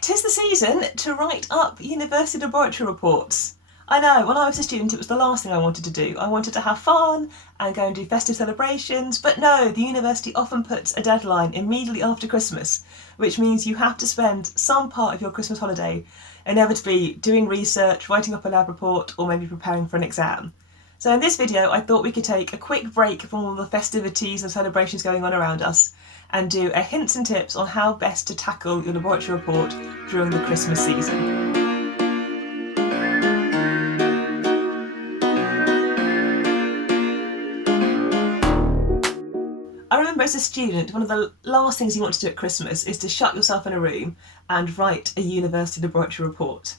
'Tis the season to write up university laboratory reports. I know, when I was a student it was the last thing I wanted to do. I wanted to have fun and go and do festive celebrations, but no, the university often puts a deadline immediately after Christmas, which means you have to spend some part of your Christmas holiday inevitably doing research, writing up a lab report, or maybe preparing for an exam. So in this video I thought we could take a quick break from all the festivities and celebrations going on around us and do a hints and tips on how best to tackle your laboratory report during the Christmas season. I remember as a student, one of the last things you want to do at Christmas is to shut yourself in a room and write a university laboratory report.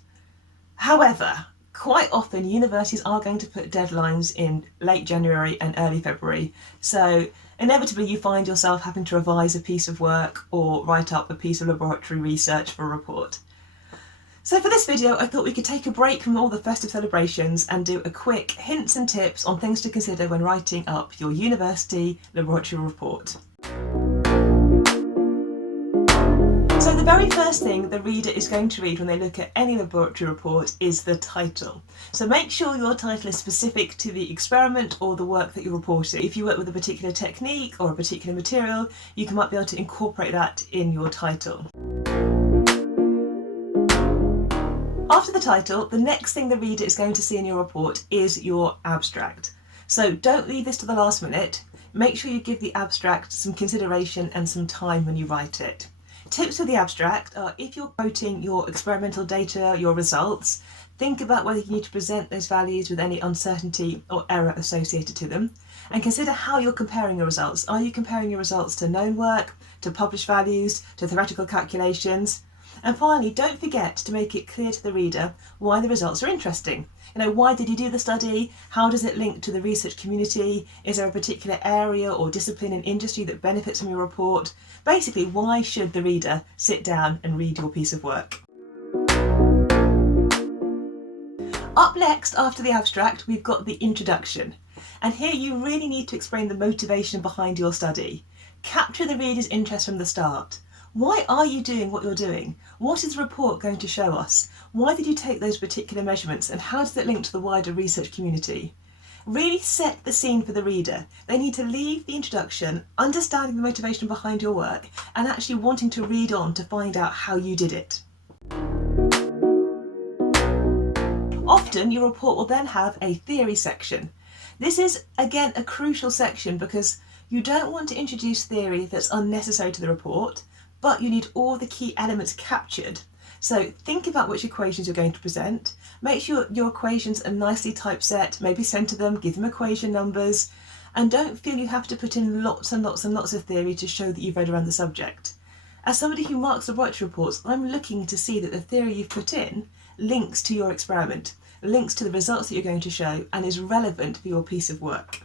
However, quite often universities are going to put deadlines in late January and early February, so inevitably you find yourself having to revise a piece of work or write up a piece of laboratory research for a report. So for this video I thought we could take a break from all the festive celebrations and do a quick hints and tips on things to consider when writing up your university laboratory report. So the very first thing the reader is going to read when they look at any laboratory report is the title. So make sure your title is specific to the experiment or the work that you're reporting. If you work with a particular technique or a particular material, you might be able to incorporate that in your title. After the title, the next thing the reader is going to see in your report is your abstract. So don't leave this to the last minute. Make sure you give the abstract some consideration and some time when you write it. Tips for the abstract are, if you're quoting your experimental data, your results, think about whether you need to present those values with any uncertainty or error associated to them, and consider how you're comparing your results. Are you comparing your results to known work, to published values, to theoretical calculations? And finally, don't forget to make it clear to the reader why the results are interesting. Why did you do the study? How does it link to the research community? Is there a particular area or discipline in industry that benefits from your report? Basically, why should the reader sit down and read your piece of work? Up next, after the abstract, we've got the introduction. And here you really need to explain the motivation behind your study. Capture the reader's interest from the start. Why are you doing what you're doing? What is the report going to show us? Why did you take those particular measurements, and how does it link to the wider research community? Really set the scene for the reader. They need to leave the introduction understanding the motivation behind your work and actually wanting to read on to find out how you did it. Often your report will then have a theory section. This is again a crucial section because you don't want to introduce theory that's unnecessary to the report, but you need all the key elements captured. So think about which equations you're going to present. Make sure your equations are nicely typeset, maybe center them, give them equation numbers, and don't feel you have to put in lots and lots and lots of theory to show that you've read around the subject. As somebody who marks laboratory reports, I'm looking to see that the theory you've put in links to your experiment, links to the results that you're going to show, and is relevant for your piece of work.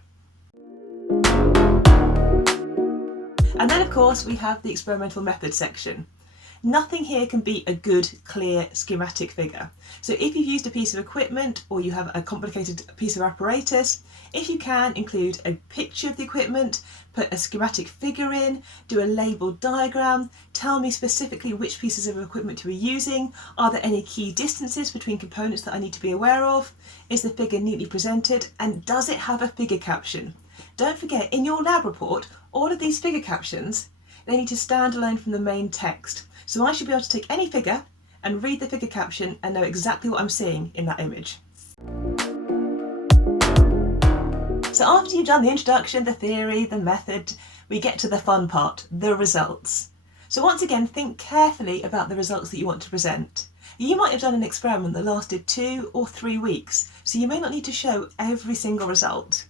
And then of course we have the experimental method section. Nothing here can beat a good, clear schematic figure. So if you've used a piece of equipment or you have a complicated piece of apparatus, if you can, include a picture of the equipment, put a schematic figure in, do a labelled diagram, tell me specifically which pieces of equipment you are using, are there any key distances between components that I need to be aware of, is the figure neatly presented, and does it have a figure caption? Don't forget, in your lab report, all of these figure captions, they need to stand alone from the main text. So I should be able to take any figure and read the figure caption and know exactly what I'm seeing in that image. So after you've done the introduction, the theory, the method, we get to the fun part, the results. So once again, think carefully about the results that you want to present. You might have done an experiment that lasted 2 or 3 weeks, so you may not need to show every single result.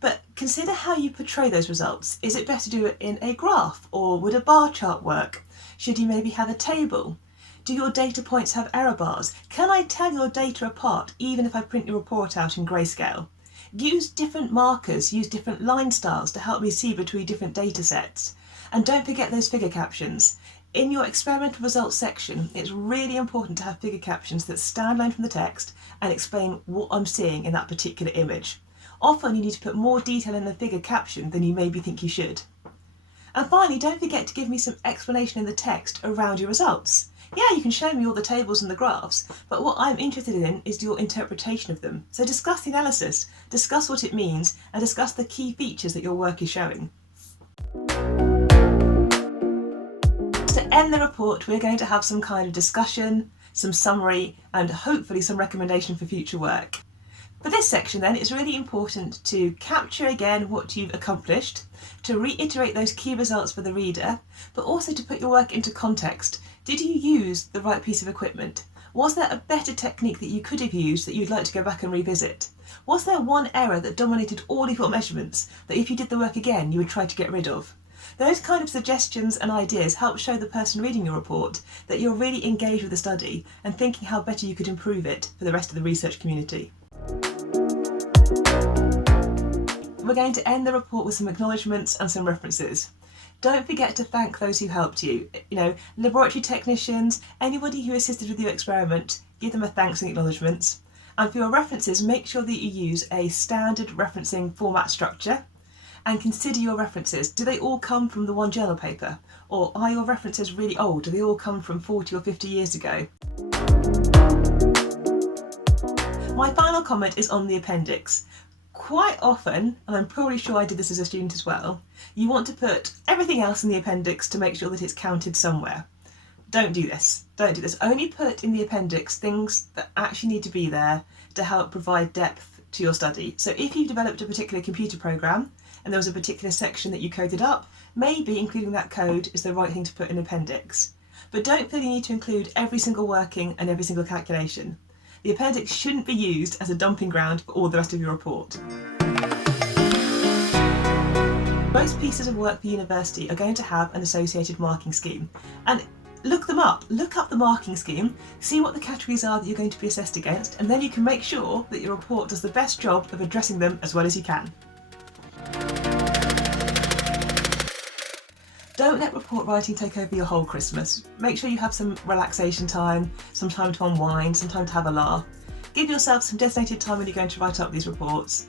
But consider how you portray those results. Is it better to do it in a graph, or would a bar chart work? Should you maybe have a table? Do your data points have error bars? Can I tell your data apart even if I print your report out in grayscale? Use different markers, use different line styles to help me see between different data sets. And don't forget those figure captions. In your experimental results section, it's really important to have figure captions that stand alone from the text and explain what I'm seeing in that particular image. Often you need to put more detail in the figure caption than you maybe think you should. And finally, don't forget to give me some explanation in the text around your results. Yeah, you can show me all the tables and the graphs, but what I'm interested in is your interpretation of them. So discuss the analysis, discuss what it means, and discuss the key features that your work is showing. To end the report, we're going to have some kind of discussion, some summary, and hopefully some recommendation for future work. For this section then, it's really important to capture again what you've accomplished, to reiterate those key results for the reader, but also to put your work into context. Did you use the right piece of equipment? Was there a better technique that you could have used that you'd like to go back and revisit? Was there one error that dominated all of your measurements that if you did the work again you would try to get rid of? Those kind of suggestions and ideas help show the person reading your report that you're really engaged with the study and thinking how better you could improve it for the rest of the research community. We're going to end the report with some acknowledgements and some references. Don't forget to thank those who helped you. Laboratory technicians, anybody who assisted with your experiment, give them a thanks and acknowledgements. And for your references, make sure that you use a standard referencing format structure and consider your references. Do they all come from the one journal paper? Or are your references really old? Do they all come from 40 or 50 years ago? My final comment is on the appendix. Quite often, and I'm probably sure I did this as a student as well, you want to put everything else in the appendix to make sure that it's counted somewhere. Don't do this. Don't do this. Only put in the appendix things that actually need to be there to help provide depth to your study. So if you've developed a particular computer program and there was a particular section that you coded up, maybe including that code is the right thing to put in appendix. But don't feel you need to include every single working and every single calculation. The appendix shouldn't be used as a dumping ground for all the rest of your report. Most pieces of work for university are going to have an associated marking scheme. And look them up. Look up the marking scheme, see what the categories are that you're going to be assessed against, and then you can make sure that your report does the best job of addressing them as well as you can. Don't let report writing take over your whole Christmas. Make sure you have some relaxation time, some time to unwind, some time to have a laugh. Give yourself some designated time when you're going to write up these reports.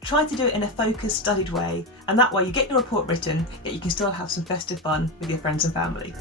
Try to do it in a focused, studied way, and that way you get your report written, yet you can still have some festive fun with your friends and family.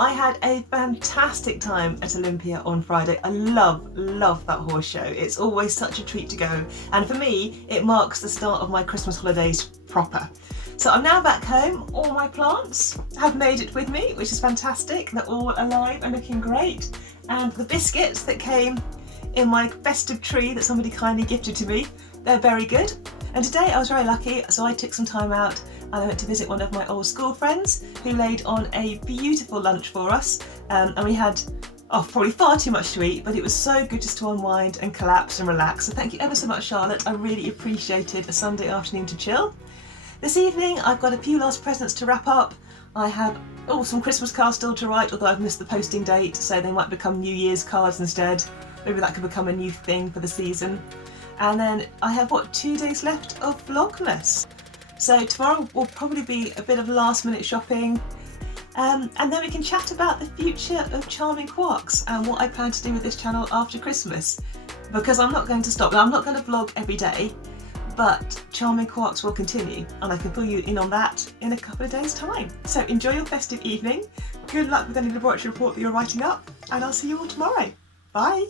I had a fantastic time at Olympia on Friday. I love that horse show. It's always such a treat to go. And for me, it marks the start of my Christmas holidays proper. So I'm now back home. All my plants have made it with me, which is fantastic. They're all alive and looking great. And the biscuits that came in my festive tree that somebody kindly gifted to me, they're very good. And today I was very lucky, so I took some time out and I went to visit one of my old school friends who laid on a beautiful lunch for us, and we had probably far too much to eat, but it was so good just to unwind and collapse and relax. So thank you ever so much, Charlotte. I really appreciated a Sunday afternoon to chill. This evening I've got a few last presents to wrap up. I have some Christmas cards still to write, although I've missed the posting date, so they might become New Year's cards instead. Maybe that could become a new thing for the season. And then I have 2 days left of Vlogmas. So tomorrow will probably be a bit of last minute shopping, and then we can chat about the future of Charming Quarks and what I plan to do with this channel after Christmas, because I'm not going to stop. Now, I'm not going to vlog every day, but Charming Quarks will continue, and I can fill you in on that in a couple of days' time. So enjoy your festive evening, good luck with any laboratory report that you're writing up, and I'll see you all tomorrow. Bye!